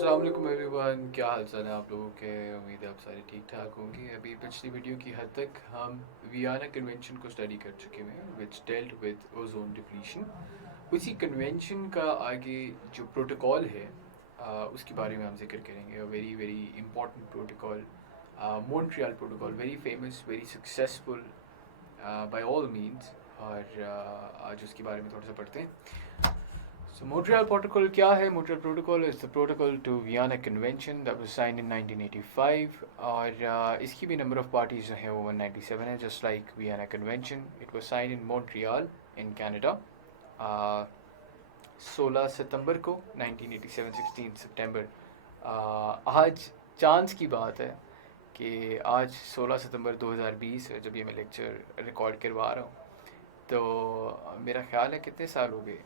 अस्सलाम वालेकुम एवरीवन, क्या हाल चाल है आप लोगों के। उम्मीद है आप सारे ठीक ठाक होंगे। अभी पिछली वीडियो की हद तक हम वियना कन्वेंशन को स्टडी कर चुके हैं विच डेल्ट विद ओजोन डिप्लीशन। उसी कन्वेंशन का आगे जो प्रोटोकॉल है उसके बारे में हम जिक्र करेंगे। Very very important protocol, Montreal protocol, very famous, very successful by all means. और आज उसके बारे में थोड़ा सा पढ़ते हैं। So Montreal Protocol क्या है? Montreal Protocol is the protocol to Vienna Convention that was signed in 1985 और इसकी भी number of parties जो है वो 197 है, just like Vienna Convention. It was signed in Montreal in Canada 16 सितंबर को 1987, 16 सितंबर। आज चांस की बात है कि आज 16 सितंबर 2020 है जब ये मैं लेक्चर रिकॉर्ड करवा रहा हूँ। तो मेरा ख्याल है कितने साल हो गए,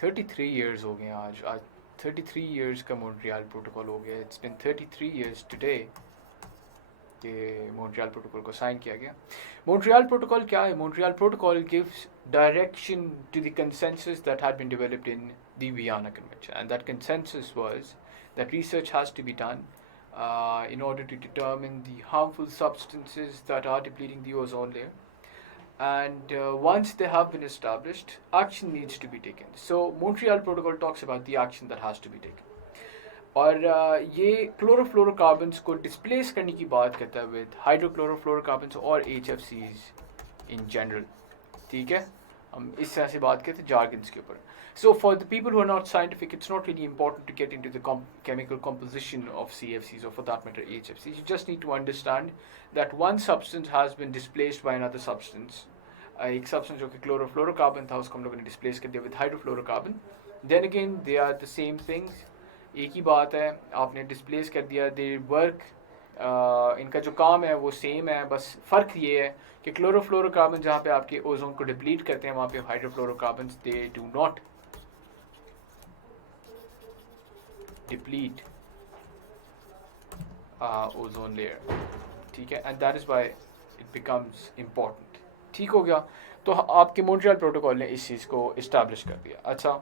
33 ईयर्स हो गए आज 33 ईयर्स का मॉन्ट्रियल प्रोटोकॉल हो गया। इट्स बिन 33 ईयर्स टुडे कि मॉन्ट्रियल प्रोटोकॉल को साइन किया गया। मॉन्ट्रियल प्रोटोकॉल क्या है? Montreal protocol gives direction to the consensus that had been developed in the Vienna convention and that consensus was that research has to be done in order to determine the harmful substances that are depleting the ozone layer. And once they have been established, action needs to be taken. So Montreal Protocol talks about the action that has to be taken. और ये chlorofluorocarbons को displace करने की बात करता है with हाइड्रोक्लोरोफ्लोरोकार्बन्स और HFCs in general. ठीक है, हम इस तरह से बात करते हैं जार्गन्स के ऊपर। So for the people who are not scientific, it's not really important to get into the chemical composition of CFCs or for that matter HFCs. You just need to understand that one substance has been displaced by another substance. एक substance जो कि chlorofluorocarbon था उसको हम लोगों ने displace कर दिया with hydrofluorocarbon. Then again they are the same things, एक ही बात है, आपने डिस्प्लेस कर दिया। दे वर्क, इनका जो काम है वो सेम है, बस फ़र्क ये है कि क्लोरोफ्लोरोकार्बन जहाँ पे आपके ओजोन को डिप्लीट करते हैं वहाँ पे hydrofluorocarbon they do not deplete ozone layer. ठीक है, and that is why it becomes important. ठीक हो गया, तो आपके मॉन्ट्रियल प्रोटोकॉल ने इस चीज़ को इस्टेब्लिश कर दिया। अच्छा,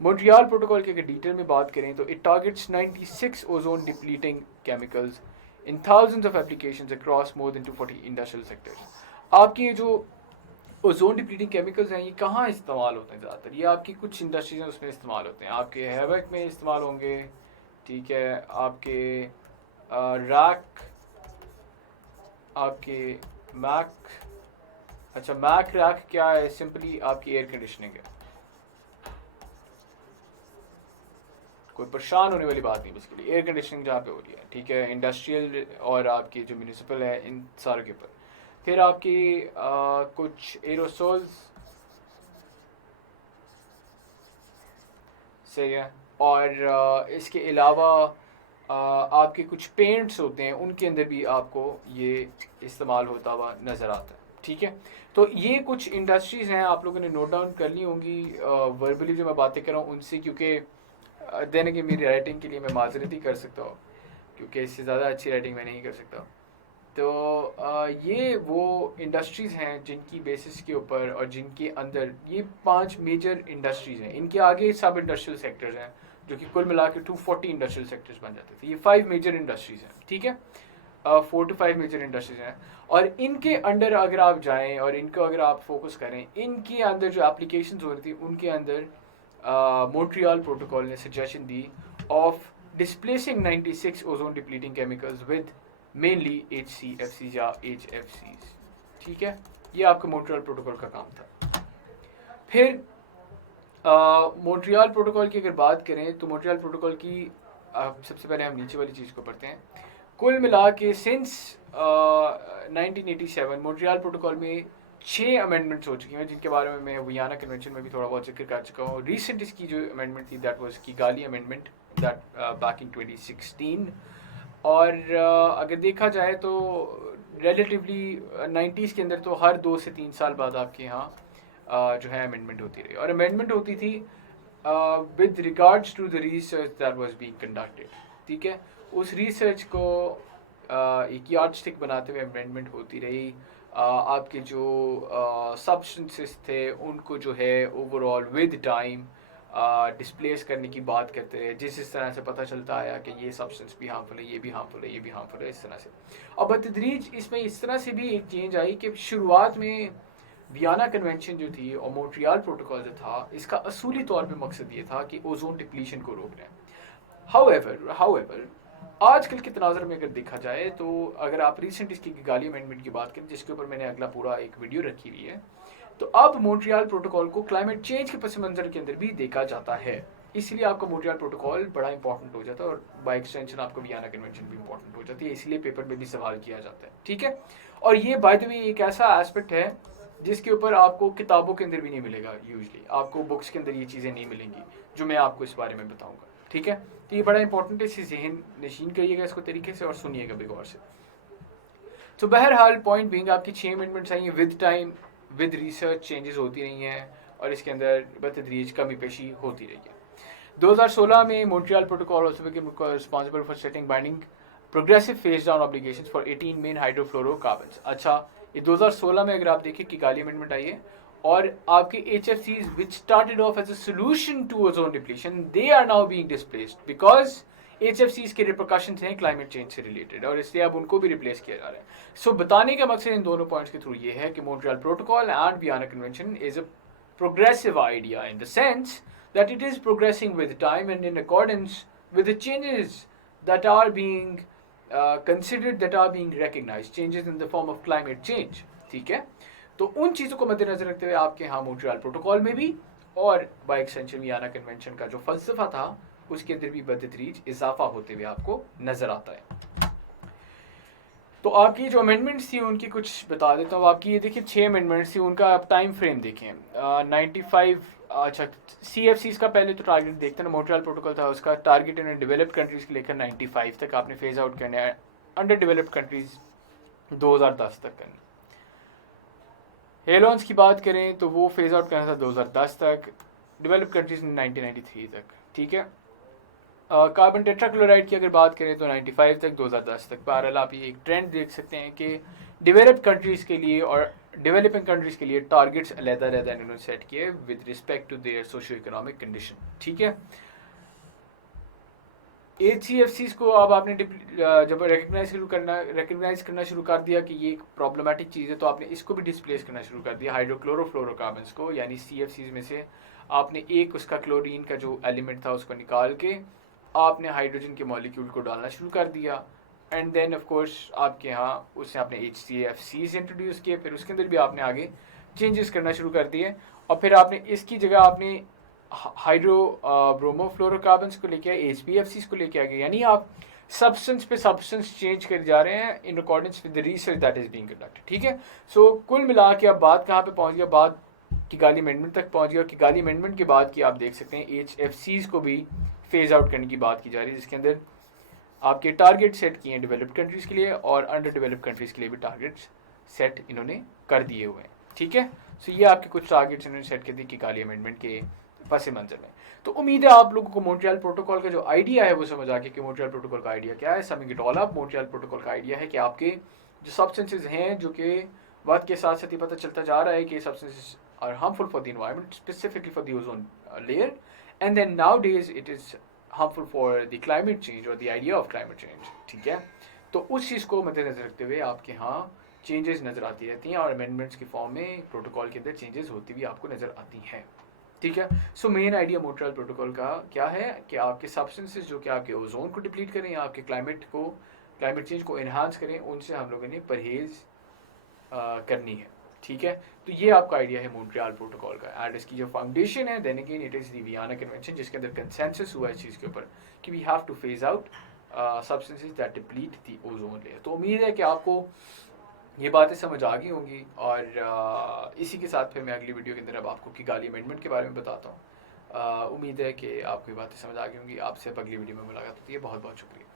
मॉन्ट्रियल प्रोटोकॉल की अगर डिटेल में बात करें तो it targets 96 ozone depleting chemicals in thousands of applications across more than 240 industrial sectors. आपके जो ओजोन डिप्लीटिंग केमिकल्स हैं ये कहाँ इस्तेमाल होते हैं ज़्यादातर? ये आपकी कुछ इंडस्ट्रीज हैं उसमें इस्तेमाल होते हैं, आपके हैवक में इस्तेमाल होंगे। ठीक है, आपके रैक, आपके मैक। अच्छा, मैक रैक क्या है? सिंपली आपकी एयर कंडीशनिंग है, कोई परेशान होने वाली बात नहीं बेसिकली। एयर कंडीशनिंग जहाँ पे हो रही है, ठीक है, इंडस्ट्रियल और आपकी जो म्यूनिसिपल है इन सारों के ऊपर। फिर आपकी कुछ एरोसोल्स, सही है, और इसके अलावा आपके कुछ पेंट्स होते हैं उनके अंदर भी आपको ये इस्तेमाल होता हुआ नज़र आता है। ठीक है, तो ये कुछ इंडस्ट्रीज़ हैं, आप लोगों ने नोट डाउन कर ली होंगी वर्बली जो मैं बातें कर रहा हूँ उनसे, क्योंकि देने की मेरी राइटिंग के लिए मैं माजरत ही कर सकता हूँ क्योंकि इससे ज़्यादा अच्छी राइटिंग मैं नहीं कर सकता। तो ये वो इंडस्ट्रीज़ हैं जिनकी बेसिस के ऊपर और जिनके अंदर ये 5 मेजर इंडस्ट्रीज़ हैं। इनके आगे सब इंडस्ट्रियल सेक्टर्स हैं जो कि कुल मिला के 240 इंडस्ट्रियल सेक्टर्स बन जाते थे। ये 5 मेजर इंडस्ट्रीज़ हैं, ठीक है, 4 to 5 मेजर इंडस्ट्रीज़ हैं। और इनके अंडर अगर आप जाएँ और इनको अगर आप फोकस करें, इनके अंदर जो एप्लीकेशंस हो रही थी उनके अंदर मॉन्ट्रियल प्रोटोकॉल ने suggestion the of displacing 96 ozone depleting chemicals with mainly HCFCs या HFCs। ठीक है, ये आपका मॉन्ट्रियल प्रोटोकॉल का काम था। फिर मॉन्ट्रियल प्रोटोकॉल की अगर बात करें तो मॉन्ट्रियल प्रोटोकॉल की सबसे पहले हम नीचे वाली चीज़ को पढ़ते हैं। कुल मिला के सिंस 1987 मॉन्ट्रियल प्रोटोकॉल में 6 अमेंडमेंट्स हो चुकी हैं जिनके बारे में मैं वियना कन्वेंशन में भी थोड़ा बहुत जिक्र कर चुका हूँ। रिसेंट इसकी जो अमेंडमेंट थी that was Kigali amendment that back in 2016। और अगर देखा जाए तो रिलेटिवली 90s के अंदर तो हर 2 से 3 साल बाद आपके यहाँ जो है अमेंडमेंट होती रही, और अमेंडमेंट होती थी with regards to the research that was being conducted. ठीक है, उस रिसर्च को एक यार्डस्टिक बनाते हुए अमेंडमेंट होती रही। आपके जो सब्सटेंसेस थे उनको जो है ओवरऑल विद टाइम डिस्प्लेस करने की बात करते हैं, जिस तरह से पता चलता आया कि ये सब्सटेंस भी हार्मफुल है, ये भी हार्मफुल है, ये भी हार्मफुल है, इस तरह से। और बतदरीज इसमें इस तरह से भी एक चेंज आई कि शुरुआत में वियना कन्वेंशन जो थी और मॉन्ट्रियल प्रोटोकॉल जो था, इसका असूली तौर पे मकसद ये था कि ओजोन डिप्लीशन को रोकना है। हाउएवर आजकल के तनाज़र में अगर देखा जाए तो अगर आप रिसेंट इसकी किगाली अमेंडमेंट की बात करें, जिसके ऊपर मैंने अगला पूरा एक वीडियो रखी हुई है, तो अब मॉन्ट्रियल प्रोटोकॉल को क्लाइमेट चेंज के पस मंज़र के अंदर भी देखा जाता है। इसलिए आपका मॉन्ट्रियल प्रोटोकॉल बड़ा इंपॉर्टेंट हो जाता है और बाय एक्सटेंशन आपको वियना कन्वेंशन भी इंपॉर्टेंट हो जाती है, इसलिए पेपर में भी सवाल किया जाता है। ठीक है, और ये बाय द वे एक ऐसा एस्पेक्ट है जिसके ऊपर आपको किताबों के अंदर भी नहीं मिलेगा, यूजली आपको बुक्स के अंदर ये चीज़ें नहीं मिलेंगी जो मैं आपको इस बारे में बताऊंगा। ठीक है, तो ये बड़ा इंपॉर्टेंट है, इसे जहन नशीन करिएगा इसको तरीके से और सुनिएगा भी गौर से। तो बहरहाल पॉइंट बीइंग आपकी 6 अमेंडमेंट्स आई हैं, with time with research changes होती रही हैं और इसके अंदर बतदरीज कमी पेशी होती रही है। 2016 में Montreal protocol also became responsible for setting binding progressive phase down obligations for 18 main hydrofluorocarbons. अच्छा, ये 2016 में अगर आप देखें कि काली अमेंडमेंट आई है और आपके HFCs which started off as a solution to ozone depletion, they are now being displaced because HFCs के रिप्रिकॉशंस हैं क्लाइमेट चेंज से रिलेटेड और इसलिए अब उनको भी रिप्लेस किया जा रहा है। सो बताने का मकसद इन दोनों पॉइंट्स के थ्रू ये है कि Montreal protocol and Vienna convention is a progressive idea in the sense that it is progressing with time and in accordance with the changes that are being considered, that are being recognized, changes in the form of climate change। ठीक है, तो उन चीज़ों को मद्देनजर रखते हुए आपके यहाँ मॉन्ट्रियल प्रोटोकॉल में भी और बाय एक्सटेंशन वियना कन्वेंशन का जो फलसफा था उसके अंदर भी बतदरीज इजाफा होते हुए आपको नजर आता है। तो आपकी जो अमेंडमेंट्स थी उनकी कुछ बता देता हूँ। आपकी ये देखिए 6 अमेंडमेंट्स थी, उनका आप टाइम फ्रेम देखें। 95 अच्छा CFCs का पहले तो टारगेट देखते हैं ना, मॉन्ट्रियल प्रोटोकॉल था उसका टारगेट इन्हें डेवलप्ड कंट्रीज़ के लेकर 95 तक आपने फेज आउट करना है, अंडर डेवलप्ड कंट्रीज़ 2010 तक करना। हेलोन्स की बात करें तो वो फेज आउट करना था 2010 तक, डेवलप्ड कंट्रीज़ ने 1993 तक। ठीक है, कार्बन टेट्राक्लोराइड की अगर बात करें तो 95 तक 2010 तक। बहरहाल आप ये एक ट्रेंड देख सकते हैं कि डेवलप्ड कंट्रीज़ के लिए और डेवलपिंग कंट्रीज़ के लिए टारगेट्स अलग-अलग इन्होंने सेट किए with respect to their socio economic condition. ठीक है, HCFCs को अब आपने जब रिकग्नाइज करना शुरू कर दिया कि ये एक प्रॉब्लमेटिक चीज़ है, तो आपने इसको भी डिस्प्लेस करना शुरू कर दिया, हाइड्रोक्लोरोफ्लोरोकार्बन्स को, यानी CFCs में से आपने एक उसका क्लोरीन का जो एलिमेंट था उसको निकाल के आपने हाइड्रोजन के मॉलिक्यूल को डालना शुरू कर दिया। एंड देन ऑफ कोर्स आपके यहाँ उससे आपने HCFCs इंट्रोड्यूस किए, फिर उसके अंदर भी आपने आगे चेंजेस करना शुरू कर दिए और फिर आपने इसकी जगह आपने हाइड्रो ब्रोमोफ्लोरोकार्बन्स को लेके आए, HPFCs को लेके आ गए, यानी आप सब्सटेंस पे सब्सटेंस चेंज कर जा रहे हैं in accordance with the research that is being conducted. ठीक है, सो कुल मिला के अब बात कहाँ पे पहुँच गया, बात किगाली अमेंडमेंट तक पहुँच गया और किगाली अमेंडमेंट के बाद की आप देख सकते हैं HFCs को भी फेज आउट करने की बात की जा रही है, जिसके अंदर आपके टारगेट सेट किए हैं डेवलप्ड कंट्रीज़ के लिए और अंडर डेवलप्ड कंट्रीज़ के लिए भी टारगेट्स सेट इन्होंने कर दिए हुए हैं। ठीक है, सो ये आपके कुछ टारगेट्स इन्होंने सेट कर दिए किगाली अमेंडमेंट के पस मंजर में। तो उम्मीद है आप लोगों को मॉन्ट्रियल प्रोटोकॉल का जो आइडिया है वो समझ आ गया कि मॉन्ट्रियल प्रोटोकॉल का आइडिया क्या है। Summing it all up, Montreal protocol का आइडिया है कि आपके जो सब्सटेंसेज हैं, जो कि वक्त के साथ साथ ही पता चलता जा रहा है कि substances are harmful for the environment, specifically for the ozone layer, and then nowadays it is harmful for the climate change और the idea of climate change. ठीक है, तो उस चीज़ को मद्देनजर रखते हुए आपके यहाँ चेंजेस नज़र आती रहती हैं और अमेंडमेंट्स के फॉर्म में प्रोटोकॉल के अंदर चेंजेस होती भी आपको नज़र आती हैं। ठीक है, so main idea Montreal protocol का क्या है कि आपके सब्सटेंसेस जो कि आपके ओजोन को डिप्लीट करें या आपके क्लाइमेट चेंज को इन्हांस करें, उनसे हम लोगों ने परहेज़ करनी है। ठीक है, तो ये आपका आइडिया है मॉन्ट्रियल प्रोटोकॉल का। एंड इसकी जो फाउंडेशन है then again it is the Vienna convention, जिसके अंदर कंसेंसस हुआ इस चीज़ के ऊपर कि we have to phase out substances that deplete the ozone layer. तो उम्मीद है कि आपको ये बातें समझ आ गई होंगी और इसी के साथ फिर मैं अगली वीडियो के अंदर अब आपको किगाली अमेंडमेंट के बारे में बताता हूँ। उम्मीद है कि आपको ये बातें समझ आ गई होंगी। आपसे अब अगली वीडियो में मुलाकात होती है। बहुत बहुत शुक्रिया।